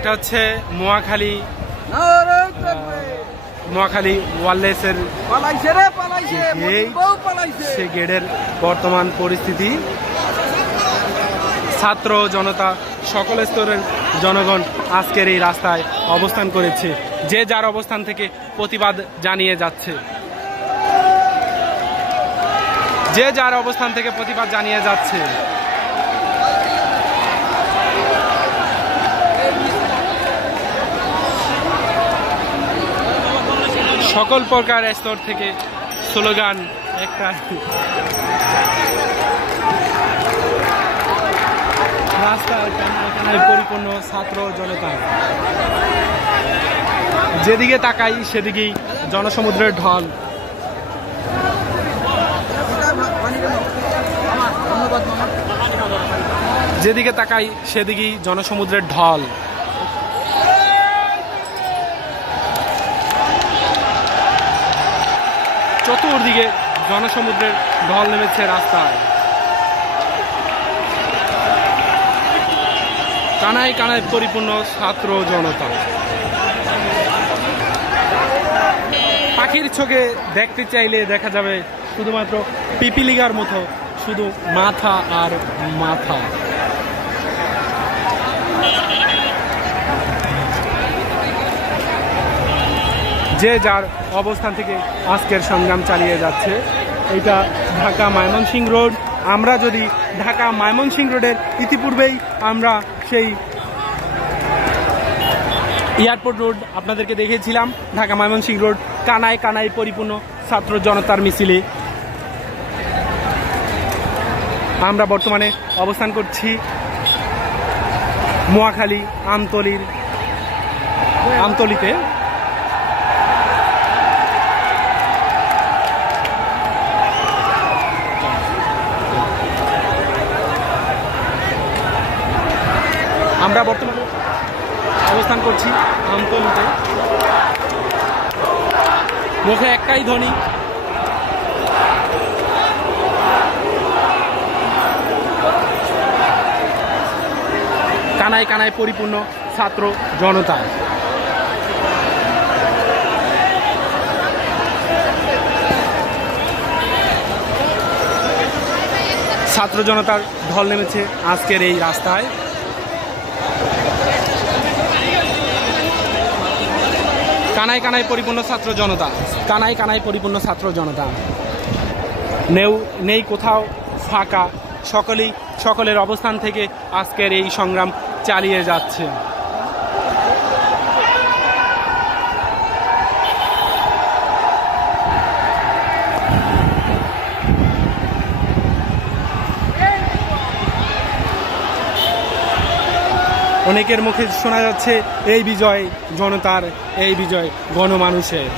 এটা হচ্ছে মহাখালী ওয়ারলেসের সে গেটের বর্তমান পরিস্থিতি। ছাত্র জনতা সকল স্তরের জনগণ আজকের এই রাস্তায় অবস্থান করেছে, যে যার অবস্থান থেকে প্রতিবাদ জানিয়ে যাচ্ছে, যে যার অবস্থান থেকে প্রতিবাদ জানিয়ে যাচ্ছে। সকল প্রকার স্তর থেকে স্লোগান একটা। রাস্তায় কানায় পরিপূর্ণ ছাত্র জনতা, যেদিকে তাকাই সেদিকেই জনসমুদ্রের ঢল। যেদিকে তাকাই সেদিকেই জনসমুদ্রের ঢল। চতুর্দিকে জনসমুদ্রের ঢল নেমেছে রাস্তায়। কানায় কানায় পরিপূর্ণ ছাত্র জনতা। পাখির চোখে দেখতে চাইলে দেখা যাবে শুধুমাত্র পিপিলিকার মতো শুধু মাথা আর মাথা। যে যার অবস্থান থেকে আজকের সংগ্রাম চালিয়ে যাচ্ছে। এটা ঢাকা ময়মনসিংহ রোড। আমরা যদি ঢাকা ময়মনসিংহ রোডের ইতিপূর্বেই আমরা সেই এয়ারপোর্ট রোড আপনাদেরকে দেখিয়েছিলাম। ঢাকা ময়মনসিংহ রোড কানায় কানায় পরিপূর্ণ ছাত্র জনতার মিছিলে আমরা বর্তমানে অবস্থান করছি মহাখালী আমতলিতে। আমরা বর্তমানে অবস্থান করছি আমতলিতে। মুখে একটাই ধ্বনি, কানায় কানায় পরিপূর্ণ ছাত্র জনতা। ছাত্র জনতার ঢল নেমেছে আজকের এই রাস্তায়। কানায় কানায় পরিপূর্ণ ছাত্র জনতা, কানায় কানায় পরিপূর্ণ ছাত্র জনতা। নেই কোথাও ফাঁকা, সকলের অবস্থান থেকে আজকের এই সংগ্রাম চালিয়ে যাচ্ছে। অনেকের মুখে শোনা যাচ্ছে এই বিজয় জনতার, এই বিজয় গণমানুষের।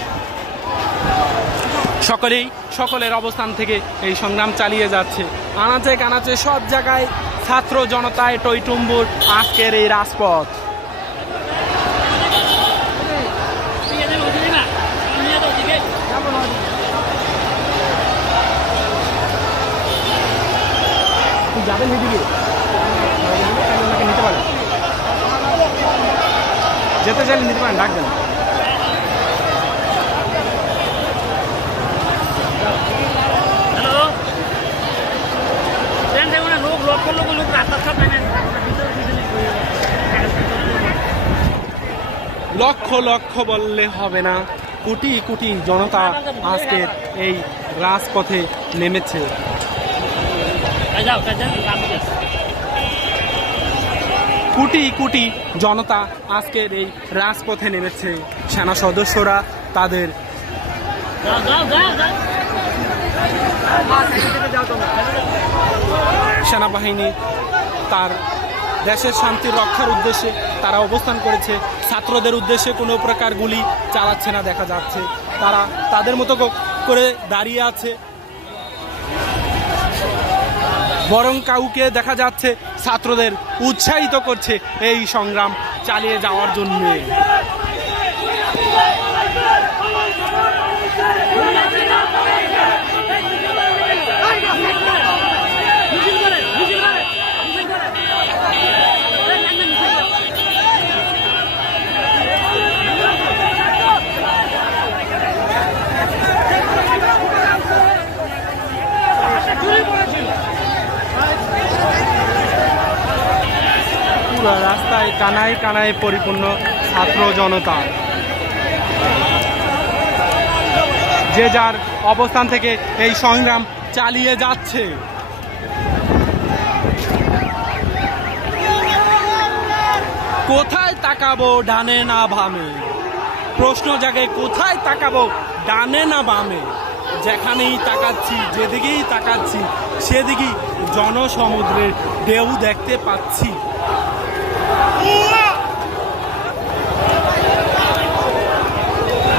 সকলের অবস্থান থেকে এই সংগ্রাম চালিয়ে যাচ্ছে। আনাচে কানাচে সব জায়গায় ছাত্র জনতায় টইটুম্বুর আজকের এই রাজপথ। যাবেন এদিকে নিতে পারেন, যেতে চাইলে নিতে পারেন, ডাকবেন। লক্ষ লক্ষ বললে হবে না, কোটি কোটি জনতা আজকের এই রাজপথে নেমেছে। কোটি কোটি জনতা আজকের এই রাজপথে নেমেছে। সেনা সদস্যরা তাদের সেনাবাহিনী তার দেশের শান্তি রক্ষার উদ্দেশ্যে তারা অবস্থান করেছে। ছাত্রদের উদ্দেশ্যে কোনো প্রকার গুলি চালাচ্ছে না দেখা যাচ্ছে। তারা তাদের মতো করে দাঁড়িয়ে আছে, বরং কাউকে দেখা যাচ্ছে ছাত্রদের উৎসাহিত করছে এই সংগ্রাম চালিয়ে যাওয়ার জন্য। রাস্তায় কানায় কানায় পরিপূর্ণ ছাত্র জনতা। যে যার অবস্থান থেকে এই সংগ্রাম চালিয়ে যাচ্ছে। কোথায় তাকাবো ডানে না বামে, প্রশ্ন জাগে কোথায় তাকাবো ডানে না বামে। যেখানেই তাকাচ্ছি, যেদিকেই তাকাচ্ছি সেদিকেই জনসমুদ্রের ঢেউ দেখতে পাচ্ছি।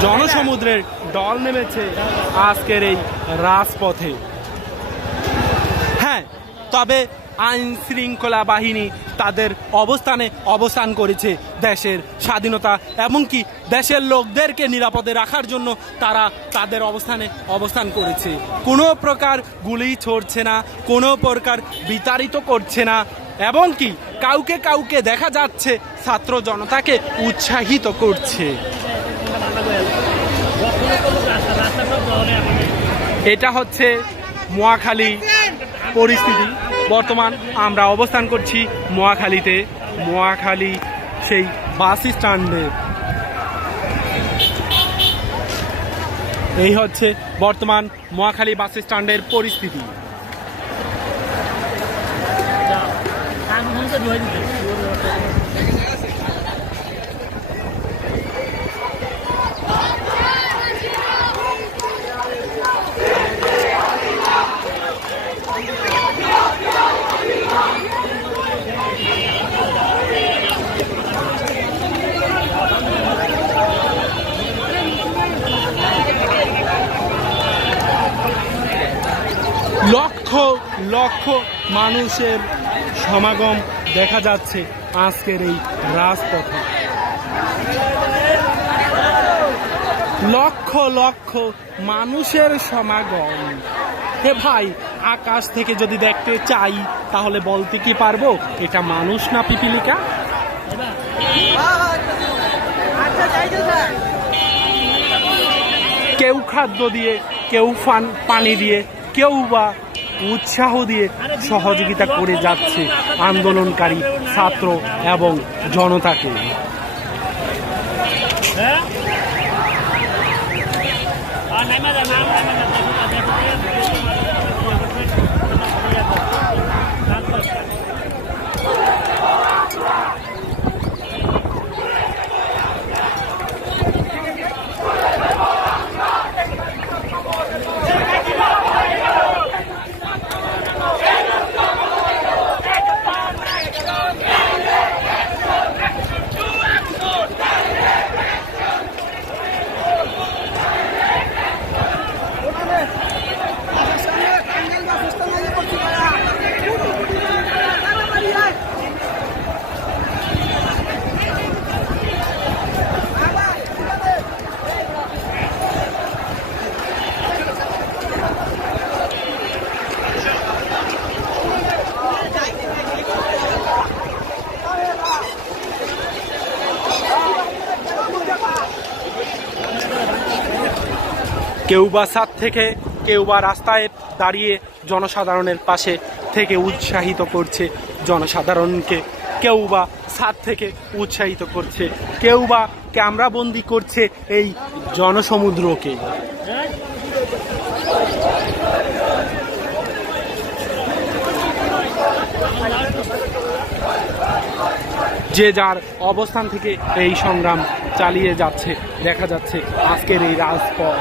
জনসমুদ্রের ঢল নেমেছে আজকের এই রাজপথে। হ্যাঁ, তবে আইন শৃঙ্খলা বাহিনী তাদের অবস্থান করেছে দেশের স্বাধীনতা এমনকি দেশের লোকদেরকে নিরাপদে রাখার জন্য তারা তাদের অবস্থান করেছে। কোনো প্রকার গুলি ছড়ছে না, কোনো প্রকার বিতাড়িত করছে না, এমনকি কাউকে কাউকে দেখা যাচ্ছে ছাত্র জনতাকে উৎসাহিত করছে। এটা হচ্ছে মহাখালী পরিস্থিতি। বর্তমান আমরা অবস্থান করছি মহাখালীতে, মহাখালী সেই বাস স্ট্যান্ডে। এই হচ্ছে বর্তমান মহাখালী বাস স্ট্যান্ডের পরিস্থিতি। লক্ষ লক্ষ মানুষের সমাগম দেখা যাচ্ছে আজকের এই রাজপথে। লক্ষ লক্ষ মানুষের সমাগম। হে ভাই, আকাশ থেকে যদি দেখতে চাই তাহলে বলতে কি পারবো এটা মানুষ না পিপিলিকা? কেউ খাদ্য দিয়ে, কেউ পানি দিয়ে, কেউ বা উৎসাহ দিয়ে সহযোগিতা করে যাচ্ছে আন্দোলনকারী ছাত্র এবং জনতাকে। কেউ বা ছাদ থেকে, কেউ বা রাস্তায় দাঁড়িয়ে জনসাধারণের পাশে থেকে উৎসাহিত করছে জনসাধারণকে, কেউ বা ছাদ থেকে উৎসাহিত করছে, কেউ বা ক্যামেরাবন্দি করছে এই জনসমুদ্রকে। যে যার অবস্থান থেকে এই সংগ্রাম চালিয়ে যাচ্ছে দেখা যাচ্ছে আজকের এই রাজপথ।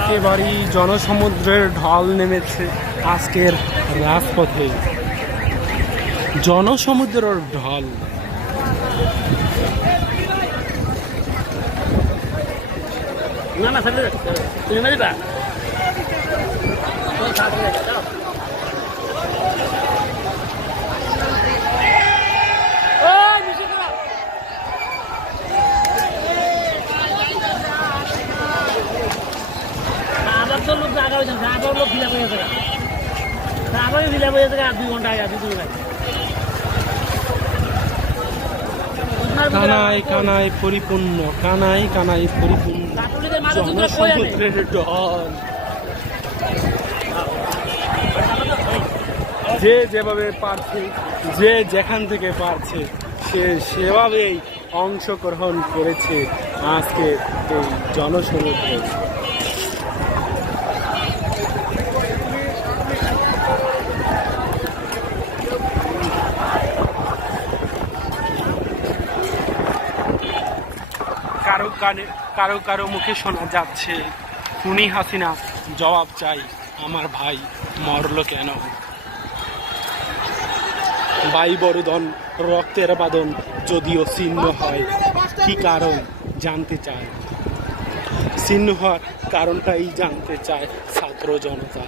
একেবারেই জনসমুদ্রের ঢল নেমেছে আজকের রাজপথে। জনসমুদ্রের ঢল। না না তুমি মেরে দিবা। ওই 2 ঘন্টা আয়া 2 ঘন্টা কানায় কানায় পরিপূর্ণ, কানায় কানায় পরিপূর্ণ ছাত্রলীগের মাঝে তোমরা কই আনে জনসমুদ্রের ঢল। যে যেভাবে পারছে, যে যেখান থেকে পারছে, সে সেভাবেই অংশগ্রহণ করেছে আজকে এই জনসমুদ্রে। কারো কানে কারো কারো মুখে শোনা যাচ্ছে, খুনি হাসিনা জবাব চাই, আমার ভাই মরলো কেন। বাই বরুদন রক্তের বাদন যদিও ছিন্ন হয়, কি কারণ জানতে চায়, ছিন্ন হওয়ার কারণটাই জানতে চায় ছাত্র জনতা।